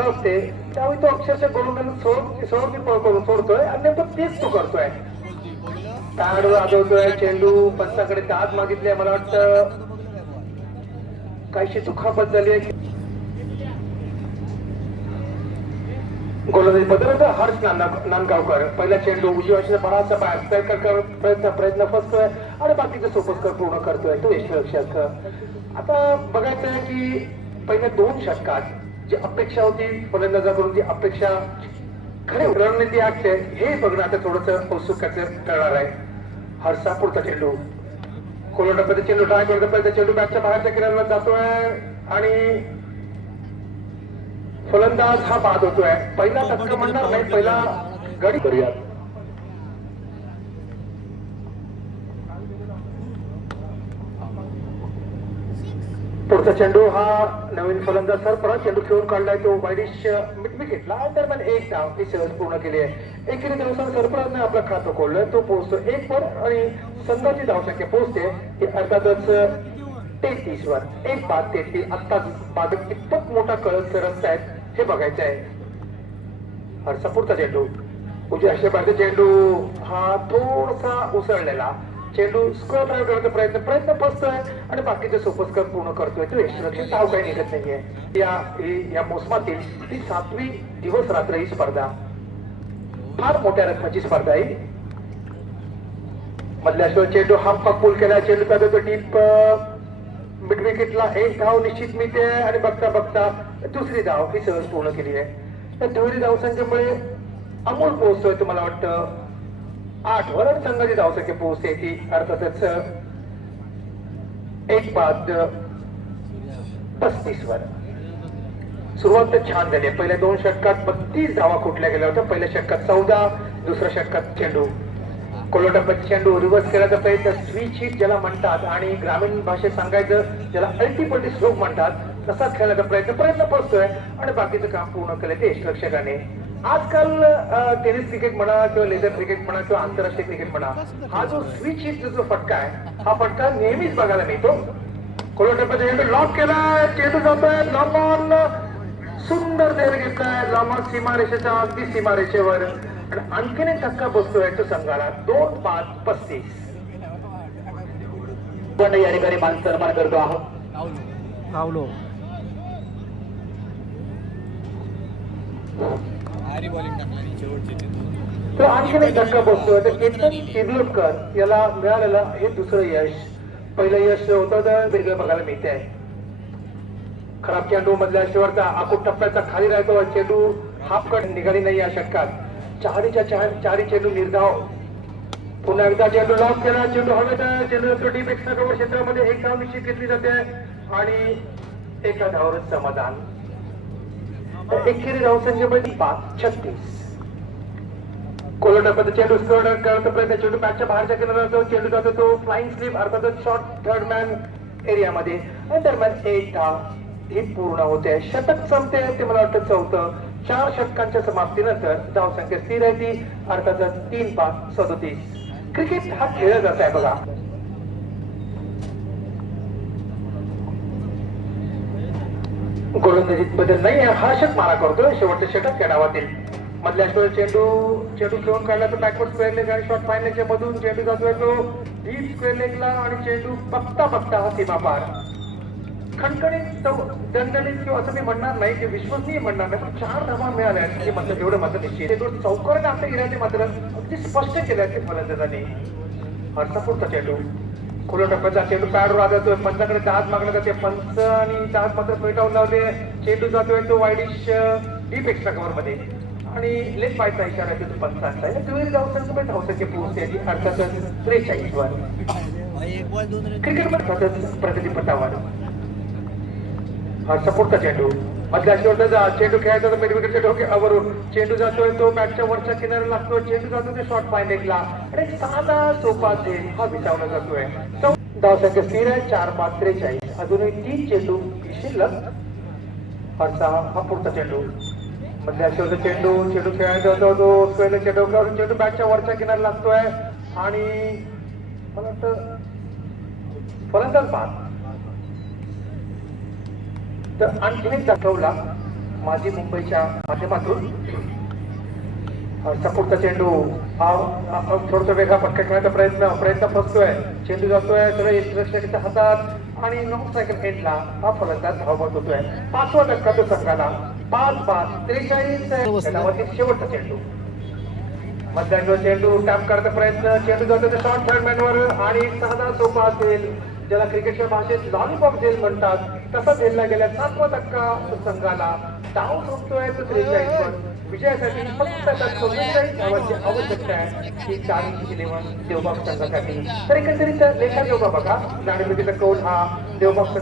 असते त्यावेळी तो अक्षरशः गोलंदाज सोडून पळ करून सोडतोय आणि नेमकं तेच तो करतोय. पॅड वाजवतोय, चेंडू पंचाकडे दाद मागितले. मला वाटतं काहीशी दुखापत झाली आहे. गोलंदाजी बदलत हर्ष नांदगावकर. पहिला चेंडू उजव्या बराचसा प्रयत्न फसतोय आणि बाकीचं सोपस्कर पूर्ण करतोय तो यष्टिरक्षक. आता बघायचं आहे की पहिल्या 2 षटकात जी अपेक्षा होती फलंदाजाकडून, जी अपेक्षा खरे रणनीती आखते हे बघणं आता थोडंसं उत्सुकाचं ठरणार आहे. हर्षा पुढचा चेंडू कोलंडामध्ये चेंडू ट्राय करतो, पहिला चेंडू बॅटच्या बाहेरच्या किनाऱ्याला जातोय आणि फलंदाज हा बाद होतोय. पहिला धक्का म्हणणार नाही, पहिला गडी करूयात. पुढचा चेंडू हा नवीन फलंदाज सरफराज चेंडू खेळून काढलाय तो वाईडिश मिटमी घेतला. दरम्यान एक धाव ती सहज पूर्ण केली आहे. एकेरी दिवसात सरफराजने आपलं खातं खोललंय. तो पोहोचतो 1 वर आणि संघाची धावसंख्या पोहोचते ती अर्थातच 33 वर. 1 बाद 33. आता बाद कितपत मोठा कळस रस्ता आहे हे बघायचं आहे. हर्षा पुढचा चेंडू उजव्या अक्षराचा चेंडू हा थोडासा उसळलेला चेंडू स्क्वेअर ड्राइव्ह करण्याचा प्रयत्न फसतोय आणि बाकीचे सोपस्कर पूर्ण करतोय. तो यष्टिरक्षक धाव काही निघत नाहीये. या मोसमातील ही 7वी दिवस रात्र ही स्पर्धा फार मोठ्या रकमेची स्पर्धा आहे. मधल्या चेंडू हाफ पूल केला. चेंडू का देतो डीप मिड विकेटला. 1 धाव निश्चित मिळते आणि बघता बघता दुसरी धाव ही सहज पूर्ण केली आहे. त्या दुहेरी धावसंख्येमुळे अमोल पोहोचतोय तुम्हाला वाटतं 8 वर आणि संघाची धावसंख्या पोहोचते ती अर्थातच 1 बाद 35 वर. सुरुवात तर छान झाली. पहिल्या 2 षटकात 32 धावा कुठल्या गेल्या होत्या. पहिल्या षटकात 14, दुसऱ्या षटकात चेंडू कोलंडापती चेंडू रिव्हर्स करायचा प्रयत्न स्विच हिट ज्याला म्हणतात आणि ग्रामीण भाषेत सांगायचं ज्याला अल्टीपल्टी स्ट्रोक म्हणतात तसाच खेळण्याचा प्रयत्न फसतोय आणि बाकीचं काम पूर्ण केलं ते यष्टिरक्षकाने. आजकाल टेनिस क्रिकेट म्हणा किंवा लेदर क्रिकेट म्हणा किंवा आंतरराष्ट्रीय क्रिकेट म्हणा हा जो स्विच हिट जो फटका आहे हा फटका नेहमीच बघायला मिळतो. कोलंडापती चेंडू लॉक केला. चेंडू जातोय लॉंग ऑन. सुंदर धेर घेतलाय लॉंग ऑन सीमारेषेच्या अगदी सीमारेषेवर. आणखीन एक धक्का बसतोय तो संघाला. 2 बाद 35. पण या ठिकाणी मान सन्मान करतो आहोत. तो आणखीन एक धक्का बसतोय. तर केतन शिरलोटकर याला मिळालेलं हे दुसरं यश. पहिलं यश होतं तर वेगळं बघायला मिळते आहे. खराब चेंडू मधल्या शेवटचा आकुट टप्प्याचा खाली राहतो. चेंडू हाफ कट निघाली नाही या षटकात. चारी चेंडू निर्धाव. पुन्हा एकदा चेंडू लॉक केला. चेंडू हवेत. चेंडू डीप एक्स्ट्रा कव्हर क्षेत्रामध्ये 1 धाव निश्चित घेतली जाते आणि 1 धावावरच समाधान. एकेरी धावसंख्येमध्ये 36. कोलंडापती चेंडू करतो प्रयत्न. चेंडू बॅटच्या बाहेरच्या किनाऱ्याला जातो. चेंडू जातो तो फ्लाइंग स्लीप अर्थातच शॉर्ट थर्ड मॅन एरियामध्ये आणि दरम्यान 1 धाव ही पूर्ण होते. षटक संपते ते मला वाटतं 4थं. 4 षटकांच्या समाप्तीनंतर धावसंख्या स्थिर आहे ती अर्थातच 3 बाद 37. क्रिकेट हा खेळच असा आहे बघा. गोलंदाजीत बदल नाही. हर्षक मारा करतोय शेवटचे षटक त्या डावातील. मधल्या चेंडू खेळून काढला तो बॅकवर्ड स्क्वेअर लेग आणि शॉर्ट फाईन लेगच्या मधून चेंडू जातोय तो डीप स्क्वेअर लेगला आणि चेंडू बघता हा सीमा पार. खणखणीत दणदणीत किंवा असं मी म्हणणार नाही की विश्वसनीय म्हणणार नाही पण 4 धावा मिळाल्या हे मात्र एवढं मात्र निश्चित. चौकाने आपल्या इराने मात्र अगदी स्पष्ट केलं की फलंदाजांनी. हर्षा पुढचा चेंडू कोलंडापतीचा चेंडू पॅडवर आदळतोय. पंचाकडे दाद मागण्यात जाते. पंच आणि दाद मात्र पेटावून लावले. चेंडू जातोय तो वाईडिश डीप एक्स्ट्रा कव्हर मध्ये आणि लेग बायचा इशारा देतो पंचांचा. दुहेरी धावसंख्येमध्ये धावसंख्या पोहोचते अर्थातच 43 वर. क्रिकेटमध्ये प्रतिपटावर हर्षा पुढचा चेंडू मधल्या शेवटचा चेंडू खेळायचा मिड विकेटच्या डोक्यावरून चेंडू जातोय तो बॅटच्या वरच्या किनाऱ्याला लागतो. चेंडू जातो ते शॉर्ट फाईन लेगला आणि साधा सोपा झेल हा विचावला जातोय. धावसंख्या स्थिर आहे 4 बाद 43. अजूनही 3 चेंडू शिल्लक. हर्षा हा पुढचा चेंडू मधल्या शेवटचा चेंडू खेळायचा होता तो स्क्वेअरच्या डोक्यावरून चेंडू बॅटच्या वरच्या किनाऱ्याला लागतोय आणि मला वाटतं फलंदाज बाद. तर आणखीन एक दाखवला माजी मुंबईच्या माध्यमातून सपोर्टचा चेंडू हा थोडासा वेगळा पटका खेळण्याचा प्रयत्न फसतोय. चेंडू जातोय सरळ यष्टीच्या हातात आणि नॉन सायकल एंडला हा फलंदाज धावत होतोय. 5वा धक्का तो संघाला 5-5 43 शेवटचा चेंडू. मध्यांवर चेंडू टॅप करण्याचा प्रयत्न. चेंडू जातो शॉर्ट थर्डमॅनवर आणि एक साधा सोपा असेल ज्याला क्रिकेटच्या भाषेत लॉलीपॉप झेल म्हणतात तसा झेलला गेल्या. 7वा धक्का संघाला डाव सोडतोय तो 43 विजयासाठी फक्त 44 धावांची आवश्यकता आहे ही 4-11 देवबाग संघासाठी. तर एकंदरीत लेखा देवबाग बघा नाणेफेकीचा कौल हा देवबाग